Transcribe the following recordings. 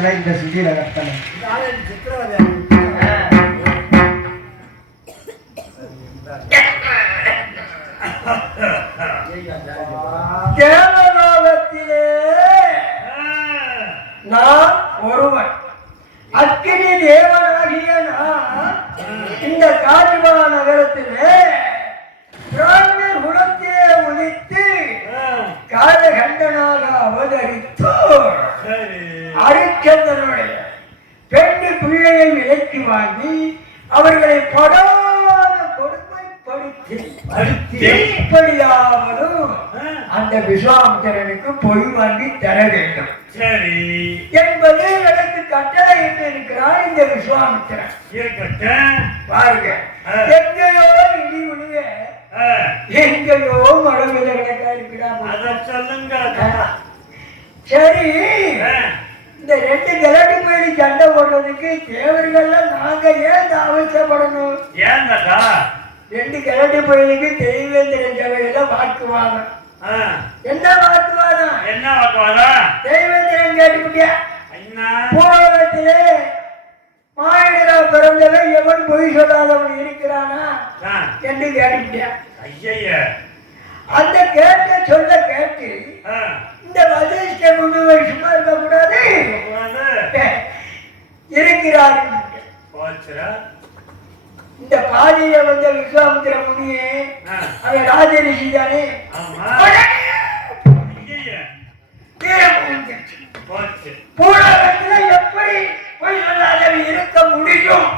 காலத்துல இந்த சிட்டியில கட்டணும். தேவலோகத்திலே நான் ஒருவன், அக்கினி தேவனாகிய நான் இந்த காஞ்சிபா நகரத்திலே பிராமணர் குலத்திலே உதித்து காலகண்டனாக அவதரித்து அரிச்சந்தனுடைய பெண்ணு பிள்ளையை விலைக்கு வாங்கி அவர்களை படாத கொடுமைப்படுத்தி எப்படியாவதும் அந்த விஸ்வாமித்திரனுக்கு பொய் வாங்கி தர வேண்டும் என்பது எனக்கு கட்டளை என்று இருக்கிறார் இந்த விஸ்வாமித்திரன். பாருங்க, எங்கேயோ இடி விழுக எங்கேயோ மழை விதை கிடக்கா இருக்கிறார். சரி, இந்த ரெண்டு கிழட்டு போய் சண்டை போடுறதுக்கு தேவர்கள்லாம் நாங்க ஏன் அவசியப்படணும்? ரெண்டு கிழட்டு கோயிலுக்கு தெய்வேந்திரன் சபையில வாக்குவாதம். என்ன வாக்குவாதம்? என்ன வாக்குவாதம்? தெய்வேந்திரன் கேட்டுக்கிட்டியா? பூலோகத்திலே மாயனரா பிறந்தவன் எவன் பொய் சொல்லாதவன் இருக்கிறானா என்று கேட்டுக்கிட்டியா? அந்த கேட்ட சொல்ல கேட்டு இந்த வசிஷ்ட முனிவர் சும்மா இருக்க கூடாது இருக்கிறார். இந்த பாதியில வந்த விஸ்வாமித்திர முனியே அவன் ராஜரிஷி தானே, பூலோகத்துல எப்படி பொய் சொல்லாதவன் இருக்க முடியும்?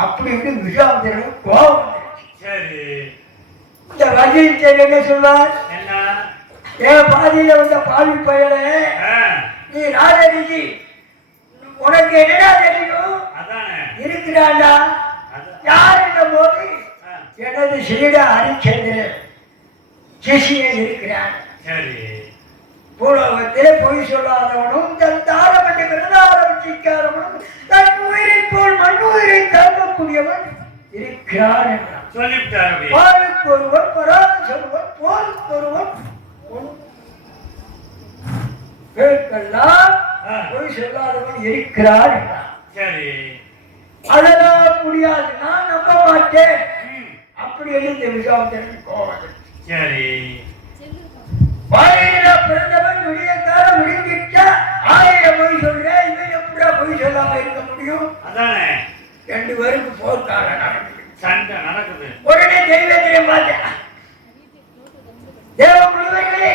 அப்படின்னு விஸ்வாமித்திரன் கோபம். இந்த வசிஷ்டர் என்ன சொல்வார்? ஏன் பாதியில வந்த பாவி பயலே, நீ ராஜரிஷி, உனக்கு என்னடா தெரியும்? இருக்கிறாண்டா யார் என்ற போது எனது சீட ஹரிச்சந்திரன் சிஷியன் இருக்கிறான். பூலோகத்திலே பொய் சொல்லாதவனும் தன் தாரப்பட்டு கிருதாரவனும் தன் உயிரை போல் மண் உயிரை தாக்கக்கூடியவன் இருக்கிறான் என்றான். பாலுக்கு ஒருவன் பராத சொல்வன் போருக்கு ஒருவன் பொய் சொல்லாதவன் இருக்கிறான் என்றான். அதெல்லாம் முடியாது, நான் நம்ப மாட்டேன் அப்படி எழுந்த விஸ்வாமித்திரன் கோவம். பிறந்தவன் விடிய காலம் முடிஞ்சிட்டா 1000 பொய் சொல்றேன், இவன் எப்படா பொய் சொல்லாம இருக்க முடியும்? ரெண்டு பேருக்கு போர்க்காலம் நடக்குது. உடனே தெய்வேந்திரன் பார்த்தேன், தேவ முனிவர்களே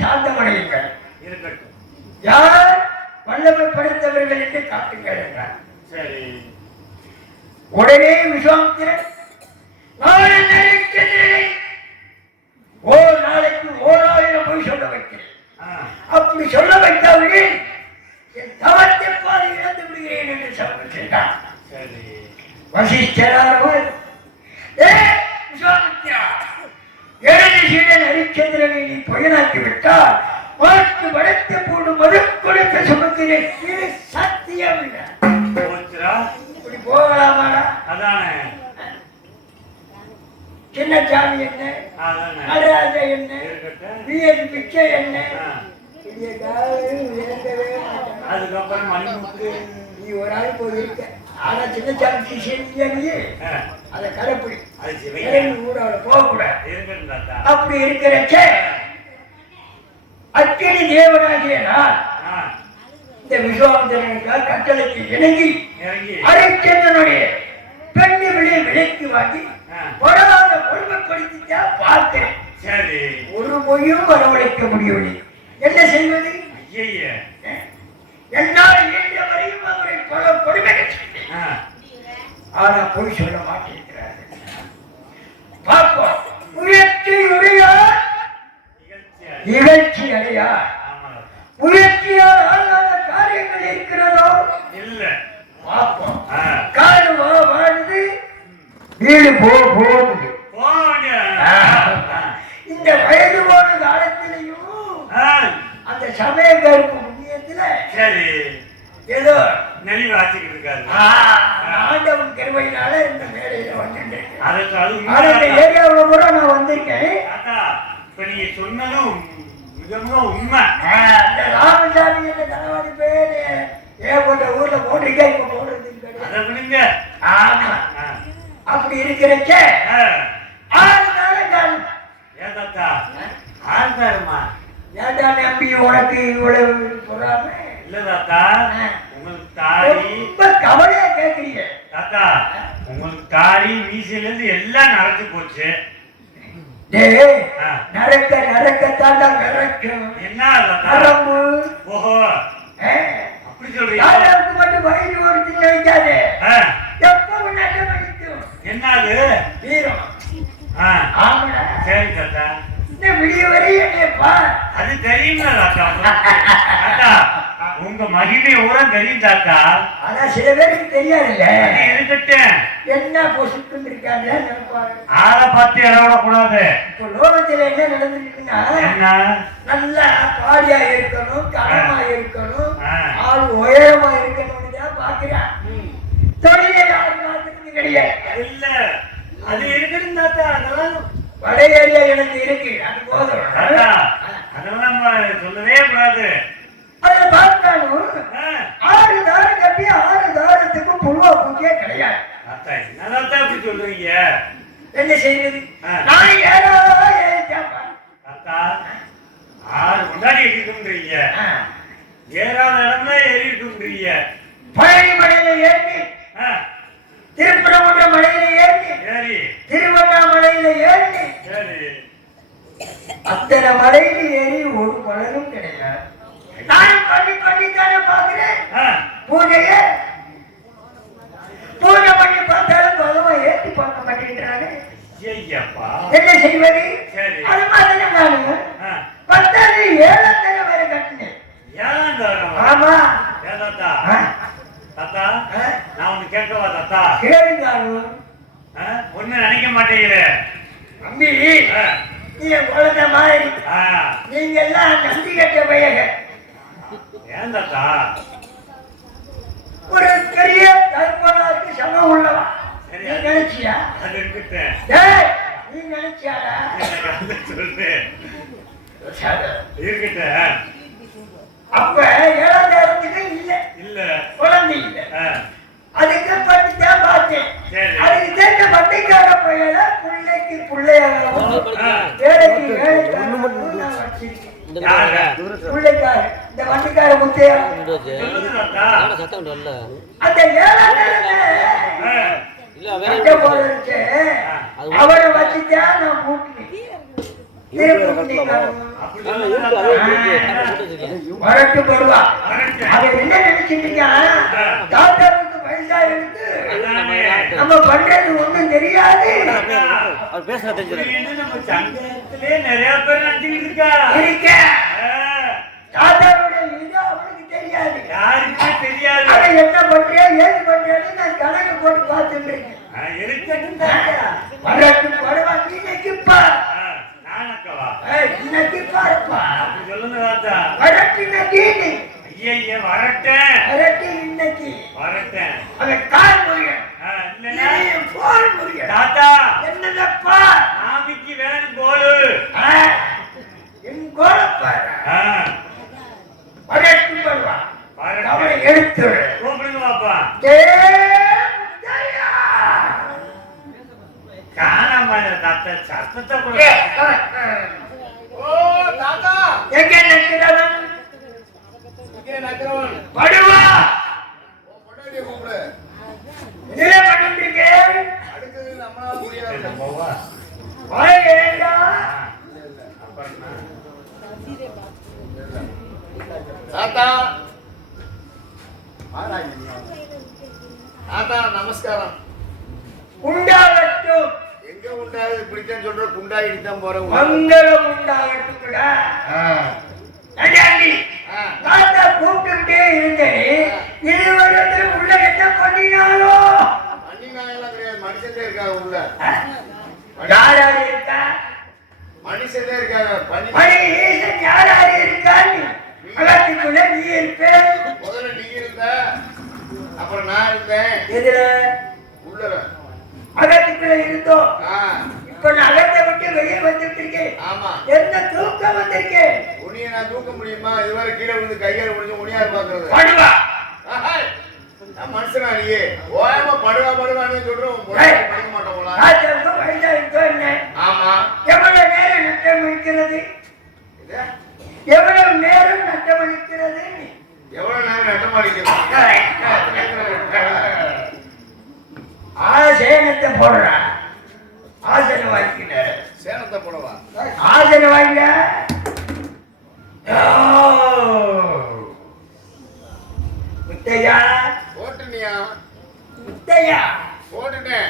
சாந்தமடையுங்கள், யார் வல்லமை படைத்தவர்கள் என்று காட்டுங்கள் என்றார். உடனே விஸ்வாமித்திரன் நாளைக்கு 1000 பொய் சொல்ல வைக்கிறேன், அப்படி சொல்ல வைக்காவிடில் என் தவத்தை பாதி இழந்து விடுகிறேன் என்று சபதம் செய்தார். வசிஷ்டரானவர், விஸ்வாமித்திரா, எனது சீடன் ஹரிச்சந்திரனை நீ பொய்யனாக்கி விட்டால் மாட்டு வளர்த்து போடும் மது கொடுத்த சுமக்கிறேன், இது சத்தியம் இல்லை. இப்படி போகலாமாடா? சின்னசாமி என்ன, நடராஜ என்ன, பிஎஸ் பிச்சை என்ன, நீ ஒரு ஆள் போயிருக்க. ஆனா சின்னசாமி சிஷியனியே அதை கடைப்பிடி, ஊரால போகக்கூடாது. அப்படி இருக்கிறச்ச அக்கினி தேவனாகிய நான் இந்த விஸ்வாமித்திரனுக்காக கட்டளைக்கு இணங்கி ஹரிச்சந்திரனுடைய பெண்ணு விலைக்கு வாங்கி படாத கொடுமைப்படுத்திட்டா பார்த்தேன். ஒரு பொய்யும் வரவழைக்க முடியவில்லை. என்ன செய்வது? என்னால் இயன்ற வரையும் அவரை பல கொடுமைகள் செய்தேன். ஆனா பொய் சொல்ல மாட்டேங்கிறார். பார்ப்போம், முயற்சி உடையார் நிகழ்ச்சி அடையார். முயற்சியால் ஆகாத காரியங்கள் இருக்கிறதோ இல்ல. பார்ப்போம், காடு வாடுது, வீடு போகுது. இந்த வயது போன காலத்திலையும் அந்த சமய கருப்பு புண்ணியத்துல ஏதோ நெளிவாச்சிக்கிட்டு இருக்காரு. ஆண்டவன் கருவையினால இந்த மேடையில வந்துட்டேன். ஏரியாவில் கூட நான் வந்திருக்கேன். இப்ப நீங்க சொன்னதும் உண்மை. அந்த ராமசாமி என்ன கனவாடி பேரு ஏகப்பட்ட ஊர்ல போட்டிருக்கா, இப்ப போடுறது அதை விடுங்க. ஆமா. அப்படி இருக்கிறச்ச 6 நாள் ஏன் தாத்தா 6 தாருமா? ஏண்டா நம்பி உனக்கு இவ்வளவு பொறாம? இல்ல தாத்தா, உங்களுக்கு தாடி ரொம்ப கவலையா கேக்குறீங்க தாத்தா. உங்களுக்கு தாடி மீசையில இருந்து எல்லாம் நரைச்சு போச்சு. நடக்க நடக்கத்தான் நடக்கும். என்ன நரம்பு? ஓஹோ, அப்படி சொல்றீங்க. மட்டும் வயிறு ஓடிச்சு நினைக்காது. எப்ப நட்டம் அடிக்கும். என்னது? வீரம். ஆமாடா. சரி தாத்தா. இந்த விடிய வரையப்பா அது தெரியுங்களா தாத்தா? தாத்தா உங்க மகிமை ஊரா தெரியும் தாத்தா. ஆனா சில பேருக்கு தெரியாதுல்ல. இருக்கட்டும். என்ன பொசுக்குன்னு இருக்காங்க நினைப்பாங்க. ஆளை பார்த்து இறவிட கூடாது. இப்போ லோகத்துல என்ன நடந்துருக்குன்னா, என்ன நல்லா பாடியா இருக்கணும், கனமா இருக்கணும், ஆள் உயரமா இருக்கணும்னு தான் பாக்குறேன். தொழிலை யாரும் பார்க்கறது கிடையாது. இல்ல அது இருக்கணும் தாத்தா. அதெல்லாம் வட ஏரியா எனக்கு இருக்கு, அது போதும். அதெல்லாம் நம்ம சொல்லவே கூடாது. அதுல பார்த்தாலும் 6 தாரம் கட்டி 6 தாரத்துக்கு புழுவா பூச்சியே கிடையாது. என்னதான் அப்படி சொல்றீங்க? என்ன செய்யறது? நான் ஏதோ தாத்தா 6 முன்னாடி ஏறிட்டுன்றீங்க, ஏறாத இடம்னா ஏறிட்டுன்றீங்க. பழனி மலையில ஏறி, திருப்பரங்குன்ற மலையில ஏறி, திருவண்ணாமலையில ஏறி, அத்தனை மலையில ஏறி ஒரு பலனும் கிடையாது. நானும் பண்ணித்தானே பாக்குறேன். பூஜை பண்ணி பார்த்தாலும் பகவான் ஏற்றி பார்க்க மாட்டேங்கிறாங்க. என்ன செய்வது? அது மாதிரி நானும் 10 7 தடவை வரை கட்டினேன். ஆமா தாத்தா, நான் ஒண்ணு கேட்கவா தாத்தா? கேளுங்க. ஒண்ணு நினைக்க மாட்டேங்கிற தம்பி, நீ குழந்தை மாதிரி. நீங்க எல்லாம் நம்பி கட்ட பையக. ஏன் தாத்தா? ஒரு பெரிய கற்பனாருக்கு சமம் உள்ளவா நீ நினைச்சியா? அது இருக்கட்டும். நீ நினைச்சியாடா? சொல்றேன் இருக்கட்டும். அப்ப 7000 இல்ல குழந்தை இல்ல. அதுக்கு பட்டிதான் பார்த்தேன். அதுக்கு சேர்ந்த பட்டிக்கார பையல பிள்ளைக்கு பிள்ளையாகவும் வேலைக்கு வேலைக்காரவும் நான் வச்சிருக்கேன். பிள்ளைக்கார இந்த வண்டிக்கார முத்தையா அந்த 7 போல இருக்கு. அவனை வச்சுதான் நான் கூட்டினேன். வரட்டு படுவா. அவன் என்ன நினைச்சிட்டீங்க? தாத்தாவுக்கு பைசா எடுத்து நம்ம பண்றது ஒண்ணும் தெரியாது. நிறைய பேர் நினைச்சுக்கிட்டு இருக்க. தாத்தாவுடைய இது அவனுக்கு தெரியாது, யாருக்குமே தெரியாது. அவன் என்ன பண்றியா ஏது பண்றியான்னு நான் கணக்கு போட்டு பார்த்துட்டு இருக்கேன். வரட்டு படுவா. இன்னைக்குப்பா இன்னைக்கு பாருப்பா. சொல்லுங்க தாத்தா. வரட்டு ஐயா வரட்டேன். வரட்டு இன்னைக்கு வரட்டேன். அவன் கால் முருகன் போல் முருகன். தாத்தா என்னதப்பா? சாமிக்கு வேணும் கோலு. என் கோலப்பா வரட்டு படுவா. அவனை எடுத்து கூப்பிடுங்க பாப்பா. காணாம தாத்தா சத்தத்தை கூட. தாத்தா எங்க நிக்கிறவன்? படுவா. இதிலே பண்ணிருக்கே. அடுத்தது நம்மளால முடியாது. தாத்தா தாத்தா நமஸ்காரம். உண்டாகட்டும். எங்க உண்டாது இப்படித்தான் சொல்ற? குண்டாயிட்டு தான் போறேன். மங்களம் உண்டாகட்டும்டா. தாத்தா கூப்பிட்டுட்டே இருந்தேன். இதுவரை உள்ள என்ன பண்ணினாலோ? பண்ணினாலாம் கிடையாது, மனுஷன் இருக்காங்க உள்ள. யார் இருக்கா? மனுஷன் இருக்காங்க. யார் இருக்கான்னு அகத்துக்குள்ள நீ இருப்ப. முதல்ல நீ இருந்த, அப்புறம் நான் இருந்தேன். எதுல? உள்ள அகத்துக்குள்ள இருந்தோம். இப்ப நான் அகத்தை விட்டு வெளியே வந்துட்டு இருக்கேன். ஆமா என்ன தூக்கம் வந்திருக்கேன். உனிய நான் தூக்க முடியுமா? இதுவரை கீழே விழுந்து கையால் முடிஞ்சு உனியார் பாக்குறது. படுவா நான் மனுஷனா நீ ஓயமா படுவான்னு சொல்றோம். படுக்க மாட்டோங்களா? ராஜாவுக்கு வயதாயிருக்கோ என்ன? ஆமா எவ்வளவு நேரம் நட்டம் இருக்கிறது? எவ்வளவு நேரம் நட்டம் இருக்கிறது? எவ்வளவு நேரம் நட்டமாடிக்கிறது? சேனத்தை போடுறா. ஆசனை வாங்கிக்கிட்ட சேனத்தை போடவா? ஆசனை வாங்க. முத்தையா போட்டுனியா? முத்தையா போட்டுட்டேன்.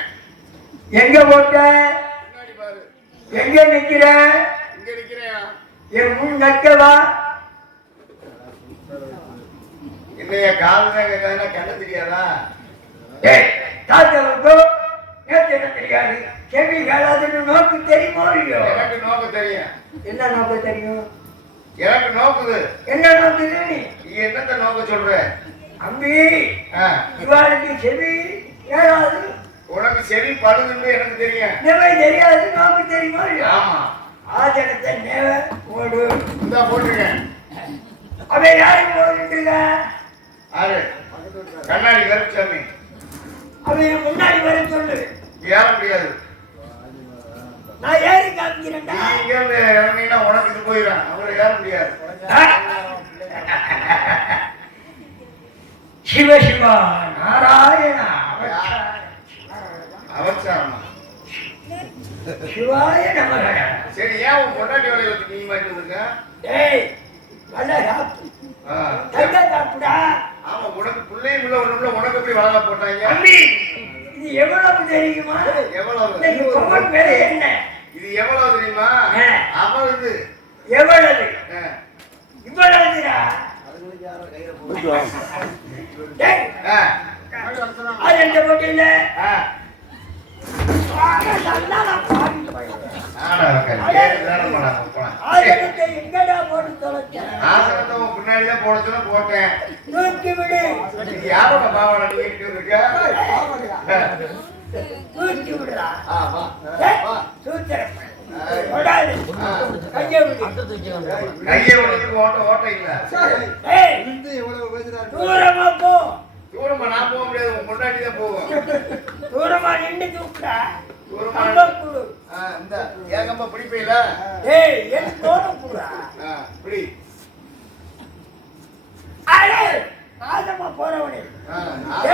எங்க போட்ட? முன்னாடி பாரு. எங்க நிக்கிற? இங்க நிக்கிறையா? என் முன் நக்கவா? என்னைய காதுதான் கேட்காதுன்னா கண்ணு தெரியாதா? தாத்தாவுக்கோ நேற்று என்ன தெரியாது. செவி கேளாதுன்னு நோக்கு தெரியுமோ இல்லையோ? எனக்கு நோக்கு தெரியும். என்ன நோக்கு தெரியும்? எனக்கு நோக்குது. என்ன நோக்குது? நீ என்னத்த நோக்க சொல்ற? அம்பி இவாளுக்கு செவி கேளாது. உனக்கு செவி படுதுன்னு எனக்கு தெரியும். நெவை தெரியாது நோக்கு தெரியுமோ இல்லையோ? ஆமா ஆஜனத்தை நெவ போடு. இந்தா போட்டிருக்கேன். அவன் யாருக்கு போட்டுருக்க? ஆறு கண்ணாடி கருப்புசாமி. அவன் முன்னாடி வர சொல்லு. ஏற முடியாது. நான் ஏறி காமிக்கிறேன்டா. நீ இங்க இருந்து இறங்கினா உனக்கு இது போயிடும். அவங்களை ஏற முடியாது. சிவ சிவா நாராயணா அவசாரமா சிவாய நமக. சரி ஏன் உன் பொண்டாட்டி வேலையை வச்சு நீ மாட்டி இருக்க? ஏய் நல்லா சாப்பிடு. நல்லா சாப்பிடா. ஆமா உனக்கு பிள்ளையும் இல்ல ஒண்ணுல உனக்கு எப்படி வளர போட்டாங்க? அம்பி இது எவ்வளவு தெரியுமா? எவ்வளவு? இன்னைக்கு பவன் வேலை என்ன? இது எவ்வளவு தெரியுமா? அவ்வளவு. எவ்வளவு? இவ்வளவுடா. டேய் அது எந்த போட்டியில? ஆசனத்தை எங்கடா போட்டு தொலைச்ச? ஆசனத்தை பின்னாடிதான் போட போட்டேன். தூக்கி விடு. யாரோட பாவாடை நீட்டு இருக்க? தூக்கி விடுடா. ஆமா சூத்திரம் தொடாது. கையை விடு. கையை விடுறதுக்கு ஓட்ட இல்ல. ஏய் தூரமா போ. தூரமா நான் போக முடியாது. உன் பொண்டாட்டி தான் போகும். தூரமா நின்று தூக்குடா. தூரமா கம்ப குடு. இந்த ஏகம்ப பிடிப்பையில. ஏய் என் தோணம் குடுடா. பிடி. அடே ஆதமா போறவனே.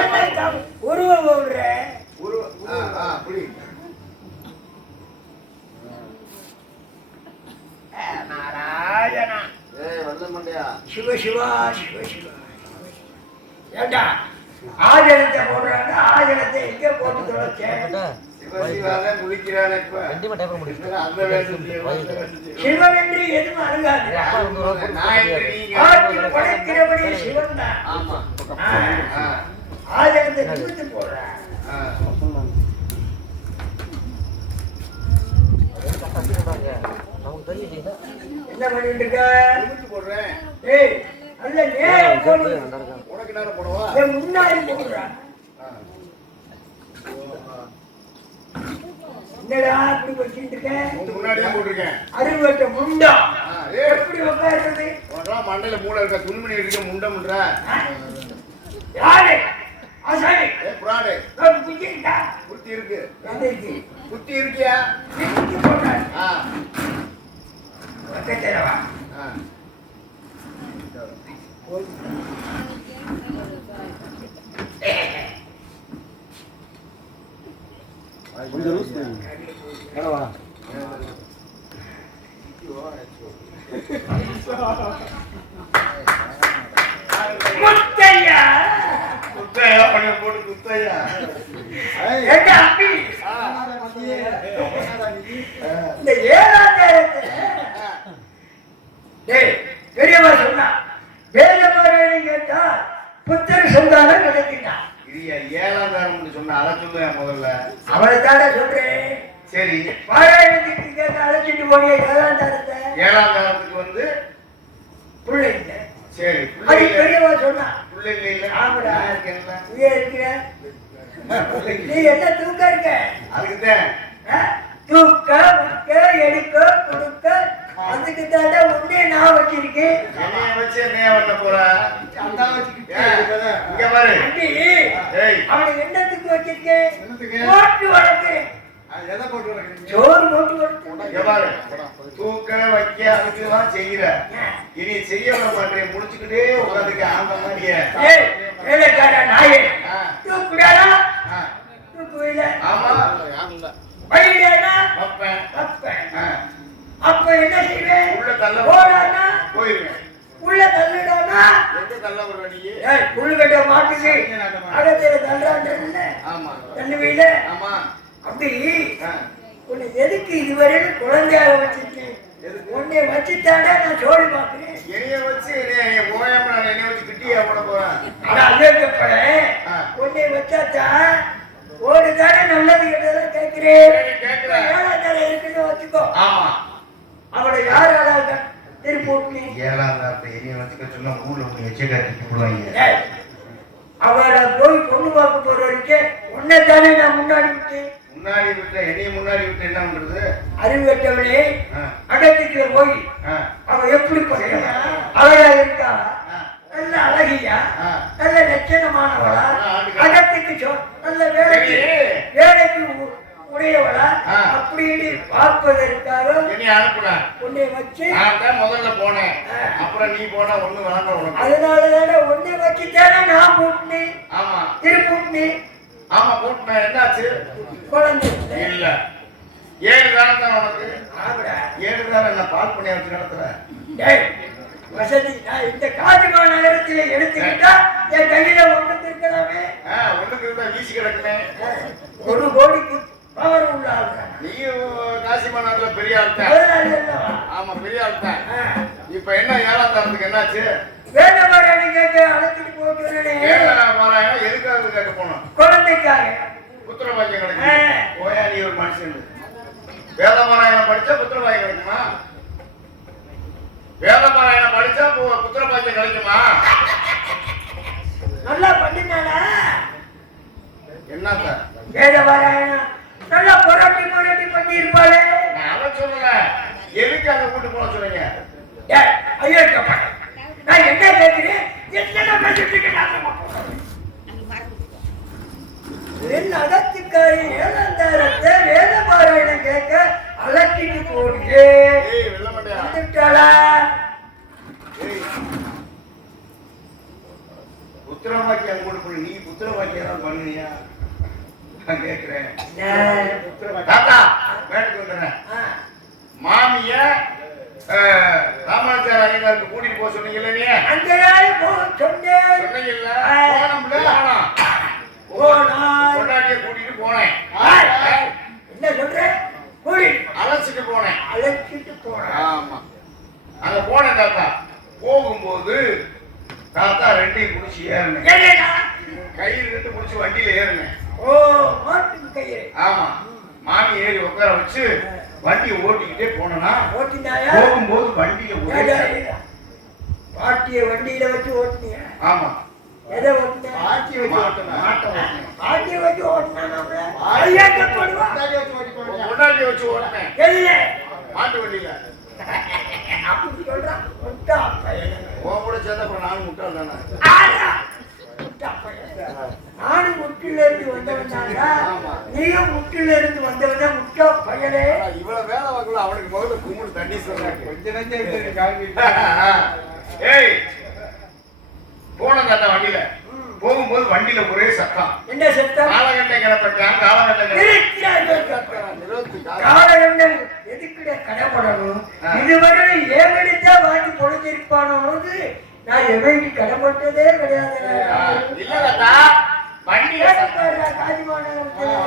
என்ன உருவம் ஓடுற? பிடி. நாராயணா. ஏய் வல்ல மண்டையா. சிவ சிவா சிவ சிவா. ஏண்டா ஆஜனத்தை போடுறாங்க. ஆஜனத்தை எங்க போட்டு தொலைச்ச? சிவசிவாக குளிக்கிறான் இப்ப. அந்த வேஷம் சிவன் என்று எதுவும் அணுகாது. ஆட்சி படைக்கிறபடி சிவன் தான். ஆமா ஆஜனத்தை நிமித்து போடுற. என்ன பண்ணிட்டு இருக்க? போடுறேன். ஏய் நல்ல நேரம் போடு. உனக்கு நேரம் போடுவா? முன்னாடி போடுற. என்னடா இப்படி வச்சுட்டு இருக்க? முன்னாடியே போட்டிருக்கேன். அறுவட்ட முண்டா எப்படி உட்காருறது? மண்டையில மூளை இருக்க துணிமணி இருக்க முண்டமுன்ற யாரு ஆசாரி? புறாடே புத்திட்டா புத்தி இருக்கு. வந்துச்சு புத்தி இருக்கியா? புத்தி போட்டாரு. பக்கத்துலவா கொஞ்சம் லூஸ் பண்ணு. என்னவா? முத்தையா குத்தையா பண்ண போட்டு குத்தையா. எங்க அம்பி இந்த ஏழாம் நேரத்துல டேய் பெரியவா சொன்னா வேதபாராயணம் கேட்டா புத்திர சந்தானம் கிடைக்கிட்டான். இது ஏழாம் தாரம் சொன்ன அதை சொல்லுவேன் முதல்ல. அவளை தானே சொல்றேன். சரி பாராயணத்துக்கு கேட்ட அழைச்சிட்டு போனிய ஏழாம் தாரத்தை. ஏழாம் தாரத்துக்கு வந்து பிள்ளை இல்லை. சரி அது பெரியவா சொன்னா. பிள்ளை இல்ல. ஆமாடா இருக்கேன்ல. நீ இருக்கிற நீ என்ன தூக்க இருக்க? அதுக்குதான் தூக்க வைக்க எடுக்க அதுக்கு தாண்டா உன்னே நான் வச்சிருக்கேன். என்னைய வச்சு என்னைய பண்ண போற? அந்த வச்சுக்கிட்டு இங்க பாரு. ஆண்டி, ஏய், அவனுக்கு என்னத்துக்கு வச்சிருக்கேன்? என்னத்துக்கு? போட்டு வளர்க்கிறேன். எதை போட்டு வளர்க்குறீங்க? சோறு போட்டு வளர்க்கிறேன். இங்க பாரு. தூக்க வைக்க அதுக்குதான் செய்யற. இனி செய்ய வர மாட்டேன், முடிச்சுக்கிட்டே உட்காந்துக்க ஆந்த மாதிரியே. ஏய், வேலைக்கார நாயே, ஆ, தூக்குடாடா, ஆ. தூக்குவில. ஆமா, வழியிலேனா வைப்பேன். வைப்பேன். ஆ, அப்ப என்ன செய்வேன்? உள்ள தள்ள போடானா, போயிருவேன். உள்ள தள்ளுடானா. எங்க தள்ள விடுற நீ? ஏய், புல்லுகட்ட மாட்டுது. அகத்தில தள்ளுறான்றல்ல. ஆமா, தள்ளுவீல. ஆமா. அப்படி ஆ, உன்னை எதுக்கு இதுவரையிலும் குழந்தையாக வச்சிருக்கேன்? உன்னை வச்சுட்டாடா நான் சோழி பார்க்கிறேன். என்னைய வச்சு என்னைய ஓயாம நான் என்னைய வச்சு கிட்டியா போட போறேன். ஆனா அயோக்கியப்படேன். ஆ. உன்னை வச்சாத்தான் ஓடுதானே நல்லது கெட்டதான் கேட்கிறேன். சரி, கேட்கிறேன். ஏழாம் தலை இருக்குன்னு வச்சுக்கோ. ஆமா, அவளை யார் ஆளாக திருப்பி ஏழாம் நாட்டு என்னைய வச்சுக்க சொன்னா ஊர்ல உங்க எச்ச காட்டி போடுவாங்க. அவளை போய் பொண்ணு பார்க்க போற வரைக்கும் உன்னை தானே நான் முன்னாடி விட்டேன். முன்னாடி விட்ட என்னைய முன்னாடி விட்டு என்ன பண்றது? அறிவு கட்டவனே, ஆ, அகத்துக்குள்ள போய் ஆ, அவ எப்படி பண்ணா அழகா இருக்கா, ஆ, நல்ல அழகியா, ஆ. நல்ல லட்சணமானவளா, அகத்துக்கு நல்ல வேலைக்கு சரி. வேலைக்கு உடையவளா ஆ. அப்படின்னு பார்ப்பதற்காக என்னைய அனுப்புன. உன்னை வச்சு நான் தான் முதல்ல போனேன். அப்புறம் நீ போனா ஒண்ணு வேண்டாம் உனக்கு. அதனாலதானே உன்னை வச்சுதானே நான் கூட்டினேன். ஆமா, திருப்பூட்டினேன். ஆமா, கூட்டினேன். என்னாச்சு? குழந்தை இல்ல, 7 காலம் தான் உனக்கு. ஆகுடா. 7 காலம் என்ன பால் பண்ணி வச்சு நடத்துற? டேய், வசதி நான் இந்த காஜிமா நகரத்திலே எடுத்துக்கிட்டா என் கையில ஒண்ணு இருக்கலாமே. ஒண்ணுக்கு இருந்தா வீசி கிடக்குமே. 1 கோடிக்கு பவர் உள்ள ஆளுதான். நீயும் காசிமாநகர்ல பெரிய ஆள் தான். முதலாளி அல்லவா? ஆமா, பெரிய ஆள் தான். இப்ப என்ன 7ஆம் தரத்துக்கு என்னாச்சு? வேதபாராயணி கேட்க அழைச்சிட்டு போகிறேனே. வேதபாராயணம் எதுக்காக கேட்க போனோம்? குழந்தைக்காக. புத்திர பாக்கியம் கிடைக்கும். ஓயா, நீ ஒரு மனுஷன். வேதபாராயணம் படிச்சா புத்திர பாக்கியம் கிடைக்குமா? வேதபாராயணம் படிச்சா புத்திர பாக்கியம் கிடைக்குமா? நல்லா பண்ணினானா? என்னத்த? வேதபாராயணம் நல்லா புரட்டி பண்ணி இருப்பாளே. நான் அதை சொல்லல. எதுக்கு அங்க கூட்டு போன சொல்றீங்க? டேய், ஐயோ கப்பா. நான் என்ன கேட்கிறேன்? என்ன பேசிட்டு இருக்கேன்? என் அகத்துக்காரி ஏழந்தாரத்தை வேதபாராயணம் கேட்க அழைச்சிட்டு போறியே. ஏய், வெல்ல மாட்டியா? வந்துட்டாளா? ஏய், புத்திர பாக்கியம் கூட்டு போன நீ புத்திர பாக்கியம் பண்ணுவியா? நான் கேட்கிறேன். தாத்தா, வேட்டுக்கு வந்துடுறேன். மாமிய ராமாச்சார ஐயனாருக்கு கூட்டிட்டு போக சொன்னீங்கல்ல நீ? அங்கேயாவது போ சொன்னேன். சொன்னீங்கல்ல? போனோம்ல? பொண்டாட்டிய கூட்டிட்டு போனேன். என்ன சொல்ற? கூடி அழைச்சிட்டு போனேன். அழைச்சிட்டு போறேன். ஆமா, அங்க போனேன் தாத்தா. போகும்போது தாத்தா 2ஐயும் புடிச்சு ஏறினேன். என்னடா? கையில் 2 புடிச்சு வண்டியில ஏறினேன். ஓ, மாட்டு கயிறு. ஆமா, மாமி ஏறி உட்கார வச்சு வண்டியை ஓட்டிக்கிட்டே போனா ஓட்டினாயா? போகும்போது வண்டியில ஒரே பாட்டிய வண்டியில வச்சு ஓட்டினியா? ஆமா, எதை ஓட்டின? பாட்டியை வச்சு ஓட்டணும். மாட்டை ஓட்டணும். பாட்டிய வச்சு ஓட்டினா ஐயா கப்படுவா. பொண்டாட்டியை வச்சு ஓட்டினேன். எதுல? மாட்டு வண்டியில. அப்படி சொல்றான். முட்டா பையன். உன் கூட சேர்ந்த அப்புறம் நானும் முட்டாள் தானே. ஆடா. முட்டா பையன். நானும் முட்டில இருந்து வந்தவன் தாங்க. நீயும் முட்டில இருந்து வந்தவன் தான் முட்டா பையனே. இவ்வளவு வேலை வாக்குல அவனுக்கு முதல்ல கும்பிடு தண்ணி சொல்றாங்க. கொஞ்ச நஞ்சம் கால்வி. ஏய், போன தாத்தா வண்டியில போகும்போது வண்டியில ஒரே சத்தம். என்ன சத்தம்? காலகட்டை கிளப்பட்டான். காலகட்டை காலகண்டம் எதுக்குட கடைப்படணும்? இதுவரை ஏகடித்தா வாங்கி பொழுதிருப்பானோது நான் எவைக்கு கடைப்பட்டதே கிடையாது. இல்ல தாத்தா, வண்டியில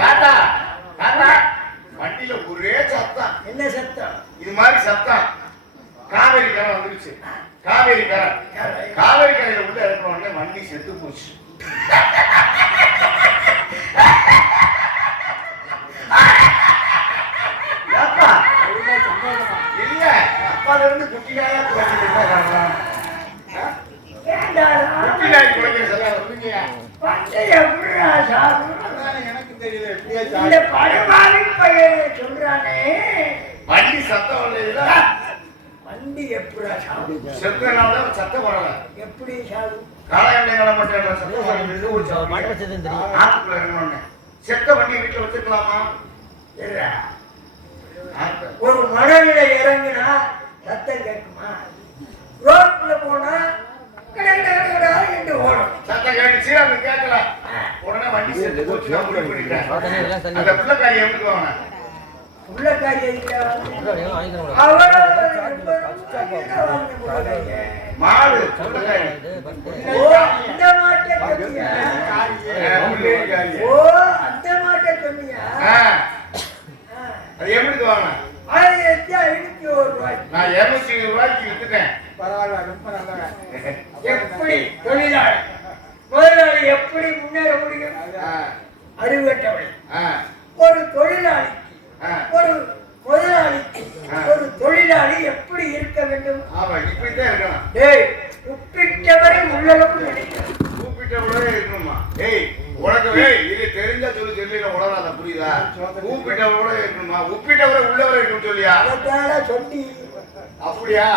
தாத்தா தாத்தா வண்டியில ஒரே சத்தம். என்ன சத்தம்? இது மாதிரி சத்தம். காவேரி கரை வந்துருச்சு. காவேரி கரையில உள்ள இருக்கிற உடனே வண்டி செத்து போச்சு. இல்ல, அப்பால இருந்து குட்டினாயா குறைஞ்சிட்டு எனக்கு தெரியல. இந்த படமாவின் பையனை சொல்றானே. வண்டி சத்தம் இல்லையில வண்டி எப்படா சாவு? செத்தனால சத்தம் வரல. எப்படி சாவு? காலையில கிளம்பட்டேன் சத்தம் வரல. ஒரு ஆத்துக்குள்ள இறங்கணும்னு. செத்த வண்டி வீட்டுல வச்சுக்கலாமா? இல்ல. ஒரு மணலில இறங்குனா சத்தம் கேட்குமா? ரோட்ல போனா கடகடகடா என்று ஓடும். சத்தம் கேட்டுச்சு, அது கேட்கல. உடனே வண்டி செத்து போச்சு, நான் முடிவு பண்ணிட்டேன். அந்த பிள்ளைக்காரி எப்படி போவாங்க? உள்ளக்காரி மாடு பிள்ளைக்காரி. ஓ அந்த மாட்டை சொன்னியா? ஓ அந்த மாட்டை சொன்னியா? அது எப்படி போவாங்க? 1501 ரூபாய். நான் 220 ரூபாய்க்கு வித்துட்டேன். பரவாயில்ல, ரொம்ப நல்லவங்க. எப்படி தொழிலாளி முதலாளி எப்படி முன்னேற முடியும்? அறிவட்டவள் ஒரு தொழிலாளி ஒரு முதலாளிக்கு ஒரு தொழிலாளி எப்படி இருக்க வேண்டும்? ஆமா, இப்படித்தான் இருக்கணும். டேய் உப்பிட்டவரை உள்ளளவு நினைக்கிறேன். கூப்பிட்டவளே இருக்கணுமா? ஏய் உனக்கு இது தெரிஞ்சா சொல்லி தெரியல, உலகாத புரியுதா? கூப்பிட்டவளோட இருக்கணுமா? உப்பிட்டவரை உள்ளவரை இருக்கணும் சொல்லியா? அதனால சொல்லி அப்படியா?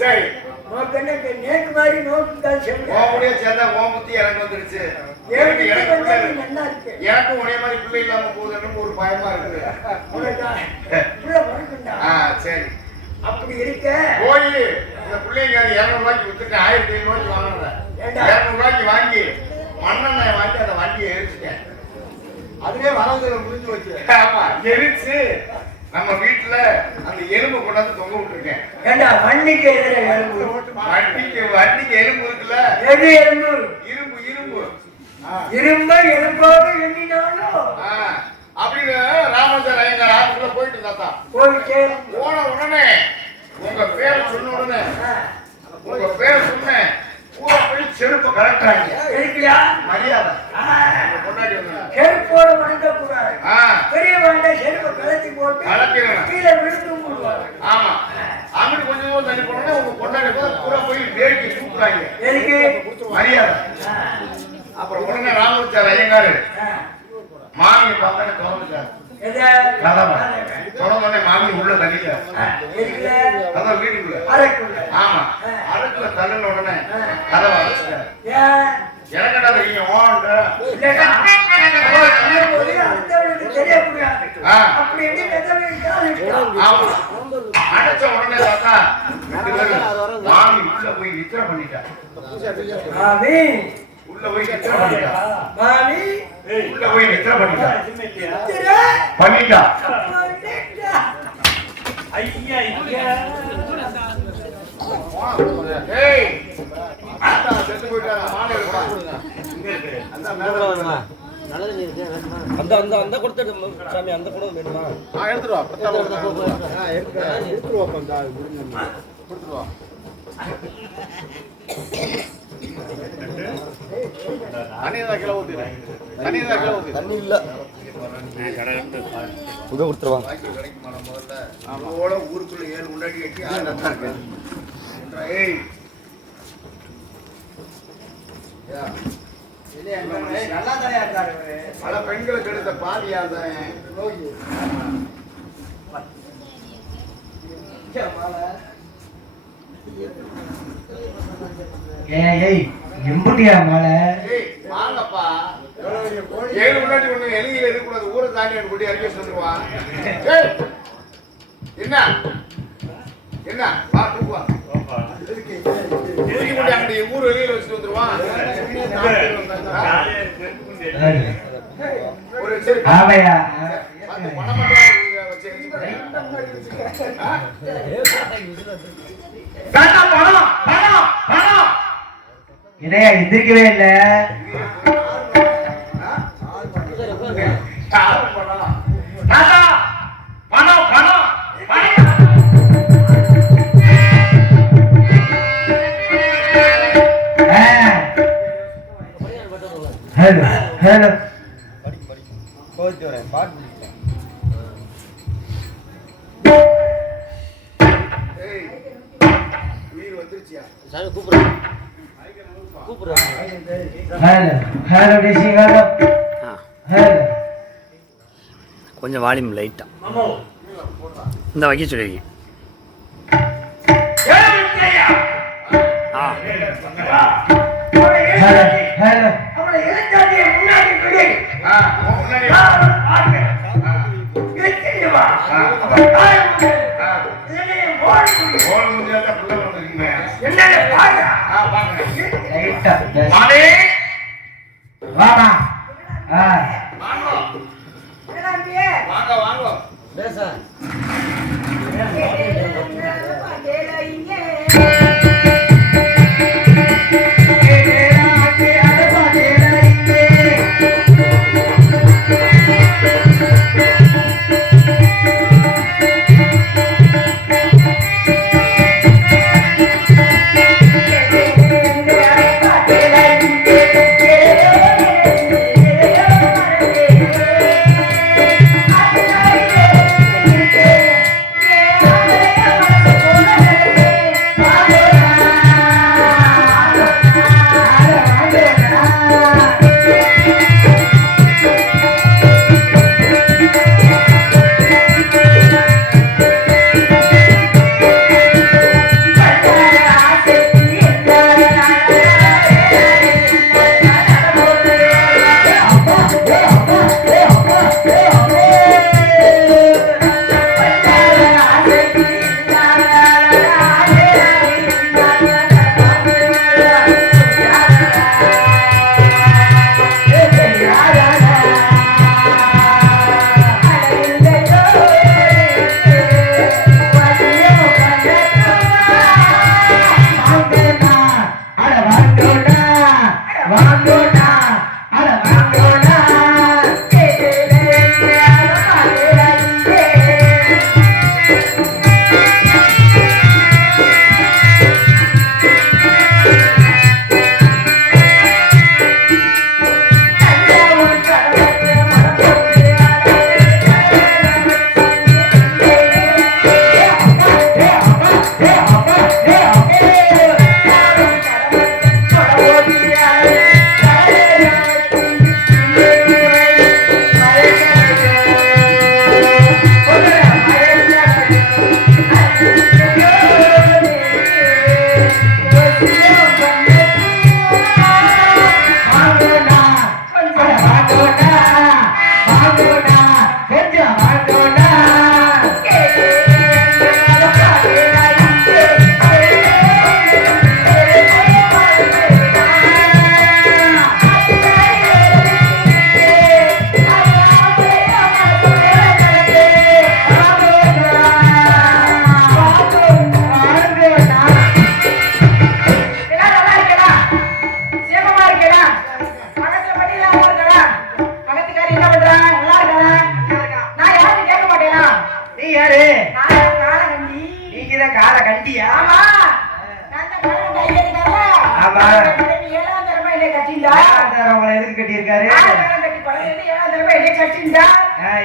சரி, நோக்கு என்ன நேக்கு மாதிரி நோக்குதான் சொல்லுங்க. உன்னுடைய சேர்ந்தா உன் புத்தி எனக்கு வந்துருச்சு. எனக்கு எனக்கு நல்லா இருக்கு. எனக்கும் உடைய மாதிரி பிள்ளை இல்லாம போகுதுன்னு ஒரு பயமா இருக்குது. சரி, அப்படி இருக்க போய் இந்த பிள்ளைங்க 200 ரூபாய்க்கு வித்துட்டு 1500 ரூபாய்க்கு வாங்கினேன். 200 ரூபாய்க்கு வாங்கி மண்ணெண்ணெய் வாங்கி அந்த வண்டியை எரிச்சுட்டேன். அதுவே வரவுல முடிஞ்சு வச்சு. ஆமா, எரிச்சு நம்ம வீட்டுல அந்த எலும்பு கொண்டாந்து தொங்க விட்டுருக்கேன். ஏண்டா வண்டிக்கு எதிர எலும்பு? வண்டிக்கு எலும்பு இருக்குல்ல? எது எலும்பு? இரும்பு இரும்பு இரும்பை எலும்போடு எண்ணினாலும் அப்படின்னு ராமச்சந்திர ஐயங்கார் ஆத்துக்குள்ள போயிட்டு இருந்தா போயிட்டு போன உடனே உங்க பேரை சொன்ன உடனே உங்க பேரை சொன்னேன். பூரா போய் செருப்பை கலட்டுறாங்க. இருக்குயா மரியாதை கொண்டாடி வந்து செருப்போட வணங்க கூடாது. பெரிய வாண்ட செருப்பை கலத்தி போட்டு கீழே விழுந்து போடுவாங்க. ஆமா, அங்கிட்டு கொஞ்சம் தூரம் தண்ணி போனோம்னா உங்க கொண்டாடி பூரா போய் வேட்டி தூக்குறாங்க. எதுக்கு? மரியாதை. அப்புறம் உடனே ராமச்சந்திர ஐயங்காரு மாமியை பார்த்தானே தொடர்ந்துட்டாரு. தொடர்ந்தோடனே மாமி உள்ள தள்ளிட்டாரு. அதான் வீட்டுக்குள்ள. ஆமா, அறைக்குள்ள தள்ளின உடனே கதவை அடைச்சிட்டாரு. எனக்கடா தெரியும் அடைச்ச உடனே பார்த்தா மாமி உள்ள போய் நித்திர பண்ணிட்டாரு. உள்ள போய் நித்திர பண்ணிட்டா. மாமி உள்ள போய் நித்திர பண்ணிட்டா. பண்ணிட்டா. ஐயா ஐயா ஏய் ஆத்தா செத்து போயிட்டாரா? மாலை இருக்கா? இங்க இருக்கு. அந்த மேல வேணுமா? நல்லது நீ அந்த அந்த அந்த கொடுத்து சாமி அந்த கூட வேணுமா? எடுத்துட்டு வா. எடுத்துட்டு வா பந்தா குடுங்க. கொடுத்துட்டு வா. தண்ணியதா கிலோ ஊத்தி. தண்ணியதா கிலோ ஊத்தி. தண்ணி இல்ல. உங்க கொடுத்துருவா. அவளோட ஊருக்குள்ள 7 முன்னாடி கட்டி ஆளத்தான். ஏய் நல்லா தானே இருக்காரு. பல பெண்களுக்கு எடுத்த பாதியா தான் நோய். ஏய் எம்புட்டியா மாலை? ஏய் வாங்கப்பா. 7 முன்னாடி ஒண்ணு எலியில இருக்கக்கூடாது. ஊரை தாண்டி எனக்கு கூட்டி அறிக்கை சொல்லுவான். ஏய் என்ன என்ன வா தூக்குவா. எதுக்கு கூட்டி அங்கிட்டு ஊர் வெளியில வச்சுட்டு வந்துருவான். ஒரு சரி ஆமையா பணம் மட்டும் வச்சு இதையா எதிர்க்கவே இல்ல. ஹலோ ஹலோ போயிட்டு வரேன் பாட்டு. ஏய் உயிர் வந்துருச்சியா? சாமி கூப்பிடுறேன் கூப்பிடுறேன். ஹலோ ஹலோ டிசி ஹலோ ஹலோ. கொஞ்சம் வால்யூம் லைட்டா இந்த வைக்க சொல்லி. அவளை எழுத்தாண்டிய முன்னாடி விடு. முன்னாடி நான் பார்க்கிறேன். இழுத்துட்டு வா. அவள் தாய் முன்னாடி. இதனையே ஓடி முடியும். ஓட முடியாத பிள்ளை வந்துருக்கீங்க. என்னன்னு பாரு. பாக்குறேன். மாலே வாடா. வாங்க என்னடா வாங்க வாங்க. பேச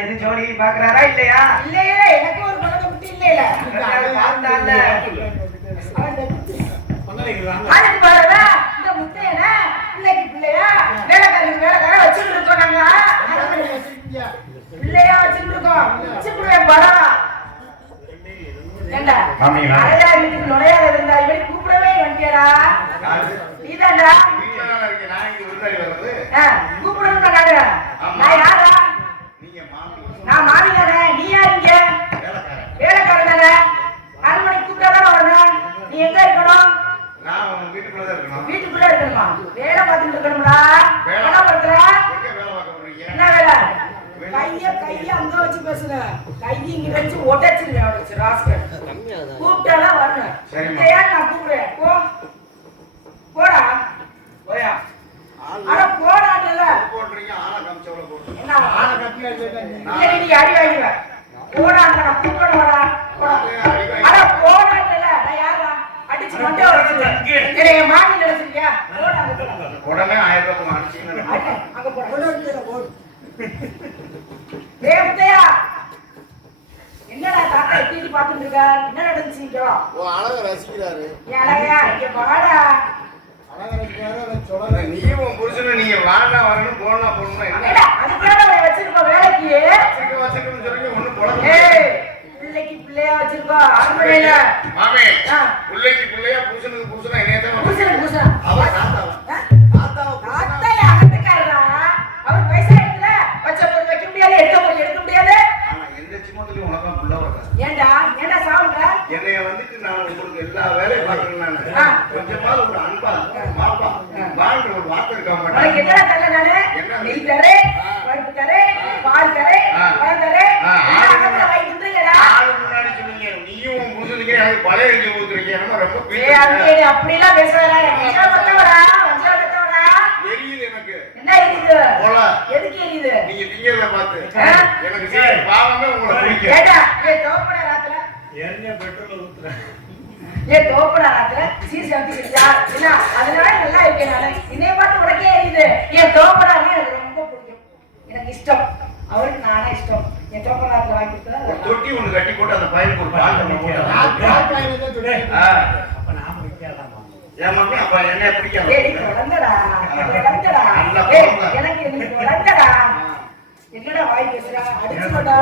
இது ஜோடி பாக்குறாரா இல்லையா? இல்லையே, எனக்கு ஒரு குழந்தை குட்டி இல்லையா? அதுக்கு பாருடா, இந்த முட்டையன பிள்ளைக்கு பிள்ளையா வேலைக்காரனுக்கு வேலைக்கார வச்சுட்டு இருக்கோம் நாங்க. பிள்ளையா வச்சுட்டு இருக்கோம். வச்சுடுவேன் படம். ஏண்டா அரையா வீட்டுக்கு நுழையாத இருந்தா இவனை கூப்பிடவே வந்துட்டியாடா? நீதாண்டா கூப்பிடணும். நான் யாரா? நான் மாமியாரே. நீ யாருங்க? வேலைக்காரன் தானே. அரண்மனை கூப்பிட்டாதான் வரணும். நீ எங்க இருக்கணும்? வீட்டுக்குள்ள இருக்கணுமா? வேலை பார்த்துட்டு இருக்கணும்டா. என்ன பண்ற? என்ன வேலை? கைய அங்க வச்சு பேசுற. கையை இங்க வச்சு உடைச்சிருவேன். ராஸ்கல் கூப்பிட்டாதான் வரணும். நான் கூப்பிடுவேன். போ போடா. போயா அட போடாட்டல போடுறீங்க. ஆளை கம்சவல போட்டு என்ன ஆளை கட்டியா கேட்டா நீ அடி வாங்கிடுவ. போடாட்ட நான் கூப்பிட வரா. அட போடாட்டல நான் யாரா? அடிச்சு மண்டே வச்சிருக்கேன். என்னைய மாமி நினைச்சிருக்கியா? போடா. உடனே 1000 ரூபாய் மாறிச்சீங்க. அங்க போடு. தேவதையா என்னடா தாத்தா எப்படி பாத்துட்டு இருக்க? என்ன நடந்துச்சு இங்க? ஓ அழக ரசிக்கிறாரு. ஏழையா இங்க வாடா. அழக ரசிக்கிறாரு சொல்றேன். நீயும் உன் புருஷனும் நீங்க வாடா வரணும் போனா போறணும் என்ன? அதுக்காக அவரை வச்சிருக்க வேலைக்கு வச்சிருக்கணும் சொல்றீங்க ஒண்ணு போடணும். ஏய் பிள்ளைக்கு பிள்ளையா வச்சிருக்கோம் அரண்மனையில. மாமே ஆ. பிள்ளைக்கு பிள்ளையா புருஷனுக்கு புருஷனா என்னையதான் புருஷனுக்கு புருஷனா? அவர் தாத்தாவா தாத்தாயா அகத்துக்காரரா? அவர் வயசாயிடுச்சுல, வச்ச பொருள் வைக்க முடியாது, எடுத்த பொருள் எடுக்க முடியாது. ஆனா எந்த சிம்மத்திலயும் உனக்கு புள்ள வரல. ஏண்டா சாவுங்க? என்னைய வந்துட்டு நான் உங்களுக்கு எல்லா வேலையும் பார்க்கறேன் நானு. ஆ. கொஞ்சமாவது ஒரு அன்பா பாப்பா வாழ்க்கை ஒரு வார்த்தை இருக்க உனக்கு மாட்டேன். என்னடா தரல நானு? என்ன? நெய் தரேன், பருப்பு தரேன், பால் தரேன், பழம் தரேன். ஆ. என்ன அகத்துல வாங்கி தின்றீங்கடா? ஆளு முன்னாடி சொன்னீங்க நீயும் உன் புருஷனுக்கு எனக்கு பழைய எழுதி ஊத்துறீங்க. என்னமோ ரொம்ப ஏய் அண்ணே, நீ அப்படிலாம் பேசாத. வஞ்சா பத்தவடா. எரியுது எனக்கு. என்ன எரியுது? போல எதுக்கு எரியுது? நீங்க திங்கிறத பார்த்து ஆ? எனக்கு செய்ய பாவமே உங்களை பிடிக்கும். ஏடா, தோப்பட ராத்துல எரிஞ்ச பெட்ரோல் ஊத்துறேன். தோப்பட ராத்துல சீஸ் அடிச்சிருச்சா? என்ன அதனால நல்லா இருக்கேன் நானு. இதே பார்த்து உனக்கே எரியுது. தோப்படானே எனக்கு ரொம்ப பிடிக்கும், எனக்கு இஷ்டம். அவருக்கு நானா இஷ்டம். தோப்பட ராத்துல வாங்கி ஒரு கொடுத்தா தொட்டி ஒண்ணு கட்டி போட்டு அந்த பையனுக்கு ஒரு பால் தண்ணி போட்டு அப்ப நாம வைக்கலாமா? என் மம்மி அப்ப என்ன பிடிக்காது. ஏய், நீ குழந்தைடா, குழந்தைடா. நல்ல ஏய், குழந்தை. எனக்கு நீ குழந்தைடா. என்னடா வாய் பேசுறா? அடிச்சுடா,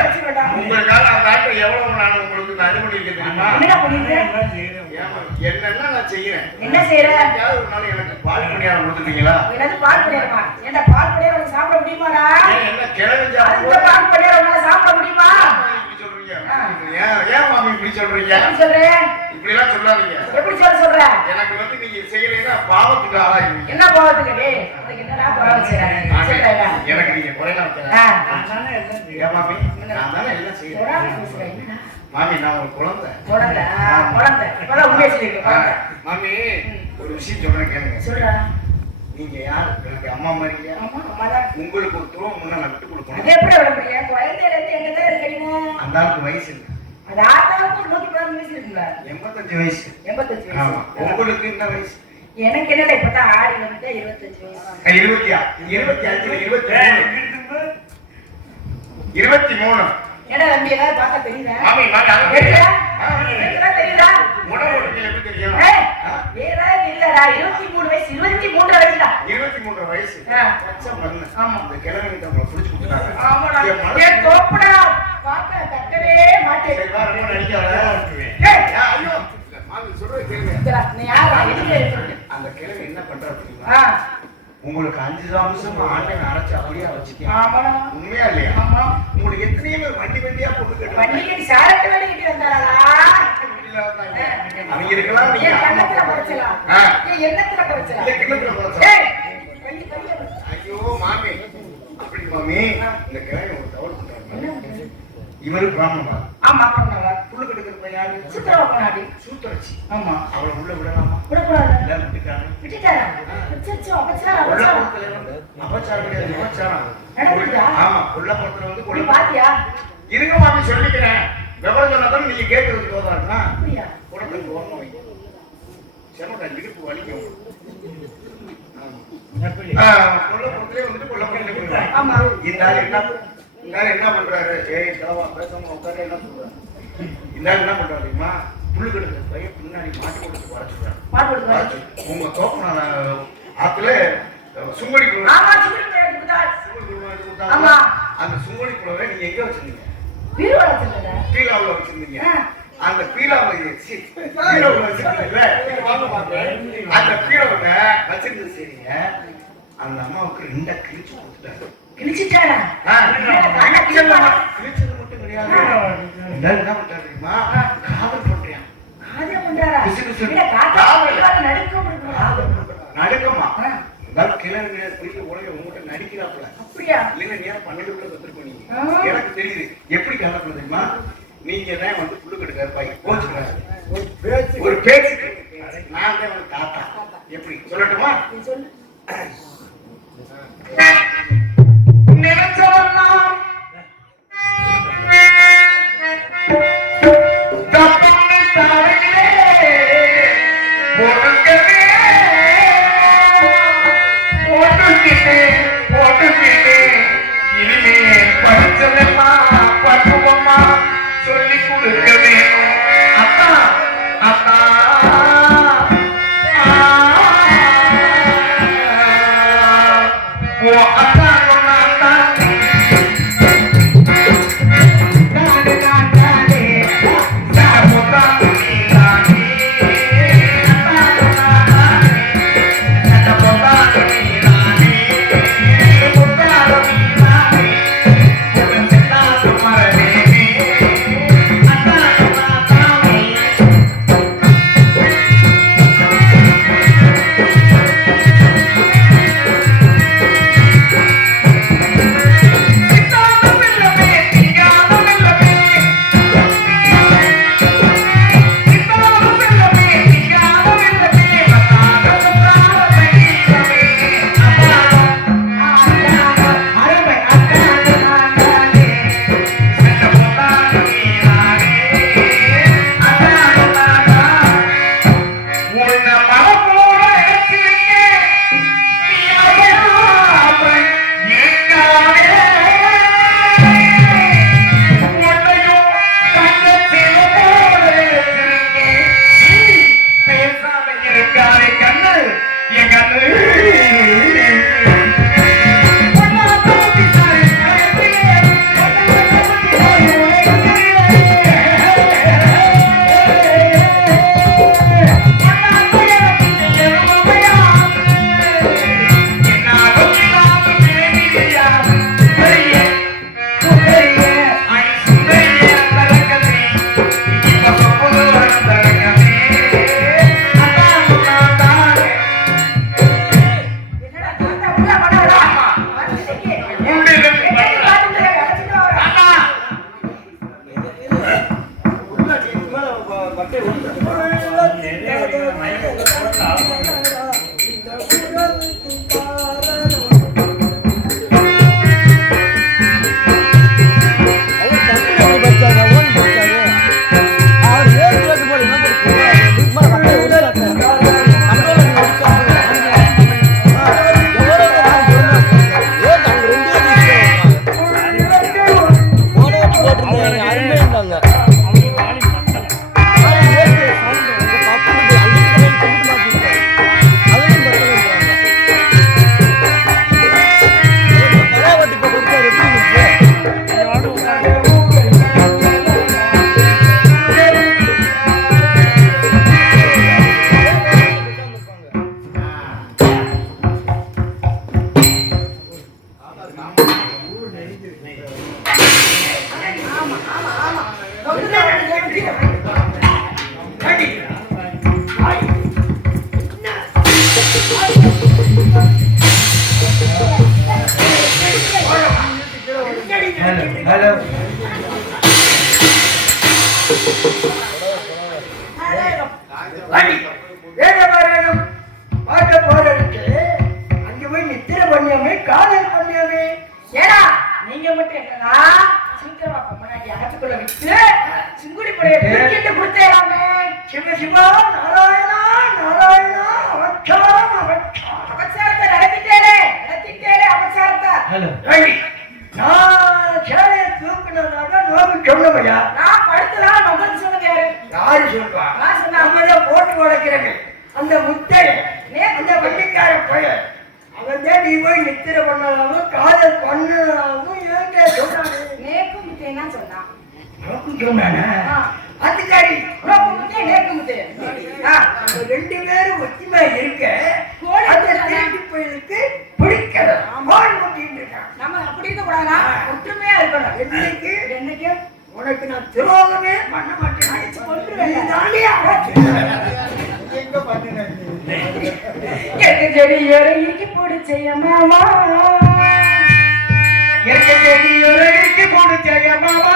அடிச்சுடா. உங்களுக்காக அந்த நாட்டில் எவ்வளவு நான் உங்களுக்கு நான் இது பண்ணிருக்கேன் தெரியுமா? என்னடா பண்ணிருக்க? எல்லாம் செய்யறேன். ஏமா, என்னென்ன நான் செய்யறேன். என்ன செய்யற? என்னைக்காவது ஒரு நாள் எனக்கு பால் பணியாரம் கொடுத்துருக்கீங்களா? என்னது பால் பணியாரமா? ஏன்டா பால் பணியாரம் உனக்கு சாப்பிட முடியுமாடா? ஏன் என்ன கிழங்கு அந்த பால் பணியாரம் உன்னால சாப்பிட முடியுமா? இப்படி சொல்றீங்க? ஏன் மாமி இப்படி சொல்றீங்க? எப்படி சொல்றேன்? இப்படி எல்லாம் சொல்லாதீங்க. எப்படி சொல்ற? எனக்கு வந்து நீங்க செய்யறீங்கன்னா பாவத்துக்கு ஆளாயிருவீங்க. என்ன பாவத்துக்கு? டேய், உனக்கு என்னடா பாவம் செய்யற? எனக்கு நீங்க குறையலாம் நான் தானே எல்லாம் செய்யறேன். ஏன் மாமி நான் தானே எல்லாம் செய்யறேன். மாமி நான் ஒரு குழந்தை. குழந்தை, குழந்தை. இப்பதான் உண்மையை சொல்லிருக்க குழந்தை. மாமி ஒரு விஷயம் சொல்றேன் கேளுங்க. சொல்றா. நீங்க யார்? எனக்கு அம்மா மாதிரி இல்லையா? ஆமா, அம்மாதான். உங்களுக்கு ஒரு துரோகம் முன்ன நான் விட்டு அது கொடுக்கணும். எப்படி விட முடியும்? குழந்தையில இருந்து எங்கதான் இருக்கீங்க? அந்த ஆளுக்கு வயசு இல்லை. அது ஆத்தாவுக்கு 110 வயசு இருக்குங்களா? 85 வயசு. 85 ஆமா. வயசு. உங்களுக்கு என்ன வயசு? எனக்கு என்னடா இப்பதான் ஆடி வந்து 25 வயசு. 25 23 23. ஏடா தம்பி ஏதாவது பார்த்தா தெரியுதா? மாமி நான் அத தெரியுதா? தெரியுதா? தெரியுதா? உடம்பு எப்படி தெரியும்? ஏய், ஏதாவது இல்லடா, 23 வயசு, 23 வயசுடா. 23 வயசு. ஆ. பச்சை மண்ணு. ஆமா. இந்த கிழவங்கிட்ட உங்களை புடிச்சு கொடுத்தாங்க. ஆமாடா. என் மனசு- ஏன் தோப்புடா? பார்க்க தட்டவே மாட்டேன். சரி, வா, ரொம்ப நடிக்காத. ஏய், ஐயோ இல்ல, மாமி சொல்றது கேளுங்க. இந்தா, நீ யாரா? எதுக்கு சொல்லு. அந்த கிழமை என்ன பண்றாரு தெரியுமா? ஆ, உங்களுக்கு 5 நிமிஷமா ஆண்டவன் அரைச்சு அப்படியே வச்சுக்கேன். ஆமாடா. உண்மையா இல்லையா? ஆமா. உங்களுக்கு எத்தனையோ பேர் வண்டி வண்டியா போட்டு வண்டி கட்டுறாங்க. கட்டி சாரட்டு வேலை கட்டி வந்தாரா? அவங்க இருக்கலாம் நீங்க ஏன் கண்ணத்துல குறைச்சலாம்? ஆ. ஏன் எண்ணத்துல குறைச்சலாம்? இல்ல கிண்ணத்துல குறைச்சலாம். ஏய், கையை வை. ஐயோ மாமி அப்படி மாமி இந்த கிழமை ஒரு தவறு என்ன பண்றாரு. பண்றது? இவரு பிராமணா ஆமா, பண்ணல. புல்லு கெடுக்கிற பையன் சுத்தரவா பண்ணாடி. சூத்தரச்சி. ஆமா. அவளை உள்ள விடலாமா? விடக்கூடாது. இல்ல விட்டுட்டாங்க. விட்டுட்டாரா? அச்சச்சோ, அபச்சாரம், உள்ள அபச்சாரம். பொறுத்தல வந்து அபச்சாரம் கிடையாது, விபச்சாரம். நடக்குதா? ஆமா உள்ள பொறுத்தல வந்து நீ கொள்ள பாத்தியா? இருங்க மாமி சொல்லிக்கிறேன். விவரம் சொன்னதான் நீங்க கேட்கறதுக்கு தோதாருன்னா அப்படியா? உடம்புக்கு ஓரணும் வைக்கும். செமட்டா இடுப்பு வலிக்கும். எப்படி? கொள்ள பொறுத்தலே வந்துட்டு கொள்ள பொறுத்தல ஆமா. இந்த ஆள் என்ன பண்றாரு? ஏய் தவா பேசாம உட்கார என்ன சொல்றாரு? இந்த ஆள் என்ன பண்றாரு தெரியுமா? புல்லு கெடுக்கிற பையன் பின்னாடி மாட்டி கொடுத்து வரைச்சுட்டான். பாட்டு கொடுத்து. உங்க தோப்பன ஆத்துல சுங்கடி குழு ஆமா, சுகுடி போய் எடுத்துட்டாள். ஆமா. அந்த சுங்கடி குழுவை நீங்க எங்க வச்சிருந்தீங்க? வீடு வளர்த்துருந்தா? பீலாவுல வச்சிருந்தீங்க. ஆ. அந்த பீலாவுல வச்சிருந்தீங்கல்ல, நீங்க வாங்க பாருங்க. அந்த பீலாவுல வச்சிருந்தது சரிங்க. அந்த அம்மாவுக்கு 2 கிழிச்சு கொடுத்துட்டாரு. கிழிச்சிட்டாரா? கிழிச்சது மட்டும் கிடையாது. இந்த ஆள் என்ன பண்றாரு தெரியுமா? காதல் பண்றியா? காதல் பண்றாரா? பிசு பிசு. இல்ல, காதல் காதல். பண்றாரு, நடுக்கம் பண்றாரா? நடுக்கமா? ஆ. அதாவது கிளறு கிடையாது, வீட்டுல உலக உங்ககிட்ட நடிக்கிறாப்புல. அப்படியா? இல்லைன்னா நேரம் 12 கூட கத்துருக்கோம் நீங்க. ஆ. எனக்கு தெரியுது எப்படி காதல் தெரியுமா? நீங்க தான் வந்து புல்லு கட்டுக்காரு பாய் கோச்சுக்கிறாரு. ஒரு பேச்சுக்கு நான் தான் வந்து தாத்தா. எப்படி சொல்லட்டுமா? நீ சொல்லு. நினைச்சவெல்லாம் தப்புன்னு தாயே பொறுக்கவே போட்டுக்கிட்டு இனிமே படிச்சதெல்லாம் பக்குவமா சொல்லி கொடுக்க வேணும். அத்தா அத்தா பட்டை நீங்க மட்டும் என்னன்னா சீக்கிரமா முன்னாடி அகத்துக்குள்ள விட்டு சிங்குடி படைய பிரிக்கிட்டு கொடுத்தேராமே. சிவ சிவா நாராயணா நாராயணா அவச்சாரம் அவச்சாரம் அபச்சாரத்தை நடத்திட்டேனே அபச்சாரத்தை. நான் சேலையை தூக்குனதாக நோக்கு சொன்னவையா? நான் படுத்துலாம் நம்பர் சொன்னது யாரு சொல்வா? நான் சொன்னேன். நம்மள போட்டு வளர்க்கிறது அந்த முத்தைய அந்த வண்டிக்கார பையன் அவன் தான் நீ போய் நித்திர பண்ணாலும் காதல் பண்ணாலும் ஏங்க சொன்னாரு. நேக்கு முத்தேனா சொன்னான். நோக்கு சொன்னானே அதுக்காரி நோக்கு முத்தே நேக்கு முத்தே. ரெண்டு பேரும் ஒத்துமை இருக்க அந்த திருட்டு பையனுக்கு பிடிக்கல. நம்ம அப்படி இருக்க கூடாதா? ஒற்றுமையா இருக்கணும். என்னைக்கு உனக்கு நான் துரோகமே பண்ண மாட்டேன். எங்க பண்ணுறேன் செடி இறங்கி பிடிச்ச மாமா செடி இறங்கி பிடிச்ச மாமா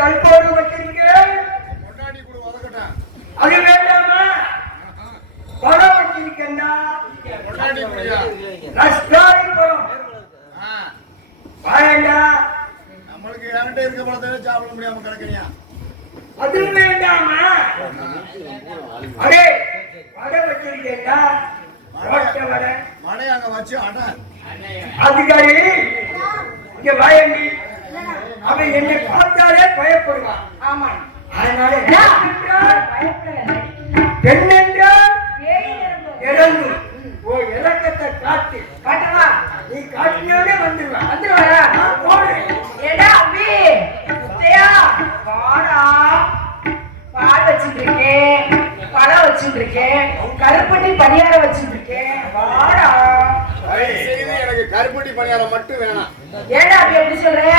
கல்போடு வச்சிருக்கேன். அது வேண்டாமா? பணம் வச்சிருக்கேன்னா ரஸ்தாரி பணம் வேண்டாம். நம்மளுக்கு இருக்க பழத்தை சாப்பிட முடியாம கிடக்குறியா? அது வேண்டாமா? அடே வடை வச்சிருக்கேன்டா, ரோட்டை வடை. மடை அங்க வச்சு அட அதிகாரி இங்க வாயண்டி. அவன் என்னை பார்த்தாலே பயப்படுவான். ஆமா. அதனால பெண் என்றால் இறங்கு. ஓ இறக்கத்தை காட்டு. காட்டுவா. நீ காட்டினோடனே வந்துடுவான். வந்துருவாரா? போடு. ஏடா அம்பி, முத்தையா, வாடா. பால் வச்சுட்டு இருக்கேன், பழம் வச்சுட்டு இருக்கேன், கருப்பட்டி பணியாரம் வச்சுட்டு இருக்கேன். வாடா. எனக்கு கருப்பட்டி பணியாரம் மட்டும் வேணாம். ஏடா அப்படி எப்படி சொல்ற?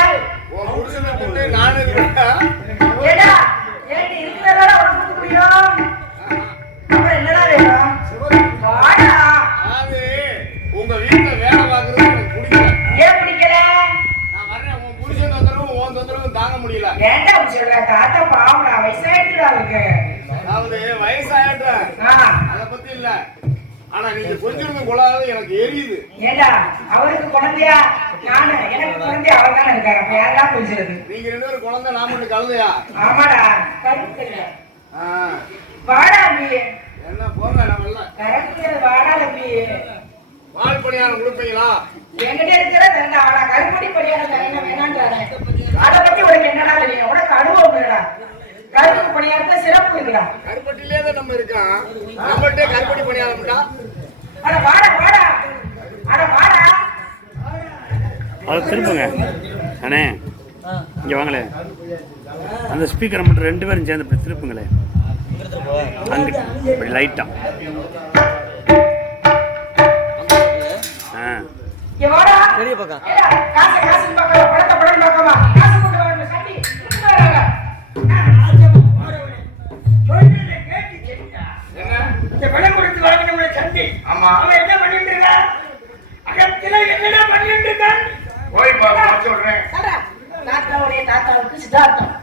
உன் புருஷனை கூப்பிட்டு நானு இருக்கேன். ஏடா ஏன் இருக்கிறதால உனக்கு கொடுக்க முடியும்? அப்புறம் என்னடா வேணும்? வாடா. அதாவது உங்க வீட்டுல வேலை பார்க்கறது எனக்கு பிடிக்கல. ஏன் பிடிக்கல? நான் வர்றேன், உன் புருஷன் தொந்தரவும் உன் தொந்தரவும் தாங்க முடியல. ஏன்டா அப்படி சொல்ற? தாத்தா பாவம்டா, வயசாயிடுச்சுடா அவருக்கு. அதாவது வயசாயிட்டேன், அதை பத்தி இல்ல. ஆனா நீங்க கொஞ்சம் கொள்ளாத எனக்கு எரியுது. ஏண்டா அவருக்கு குழந்தையா? நானு எனக்கு குழந்தையா? அவர் தானே இருக்காரு. அப்ப யாரா பேசுறது? நீங்க 2 பேரும் குழந்தை, நான் மட்டும் கழுதையா? ஆமாடா, கருப்பு. ஆ, வாடா அம்பி. என்ன போங்க, நான் வரல. கருப்பு வாடா அம்பி. பால் பணியாரம் கொடுப்பீங்களா? என்கிட்ட இருக்கிற தரண்டா. அவளா கருப்பட்டி பணியாரம் தரேன் வேணான்றாரு. அதை பத்தி உனக்கு என்னடா தெரியும்? உனக்கு அனுபவம் இல்லடா. கருப்பு பணியாரத்தை சிறப்பு இருக்குடா. கருப்பட்டிலே தான் நம்ம இருக்கோம். நம்மள்ட்ட கருப்பட்டி பணியாரம்டா. அட வாடா வாடா. அட வாடா. அதை திருப்புங்க அண்ணே, இங்கே வாங்களே. அந்த ஸ்பீக்கரை மட்டும் 2 பேரும் சேர்ந்து இப்படி திருப்புங்களே. அங்கிட்டு இப்படி லைட்டாக. இங்க வாடா. பெரிய பக்கம். ஏடா காசு காசு பார்க்கவா? படத்தை படம் பார்க்கவா? காசு கொண்டு வாங்க. சட்டி கொண்டு வராங்க. சொல்றதை கேட்டு கேட்டா. என்ன? இந்த விலை கொடுத்து வாங்கினவங்களை சந்தி. ஆமா. அவன் என்ன பண்ணிட்டு இருக்கான்? அகத்தில என்னடா பண்ணிட்டு இருக்கான்? போய் பார்க்க சொல்றேன். சொல்றா. தாத்தாவுடைய தாத்தாவுக்கு சித்தார்த்தம்.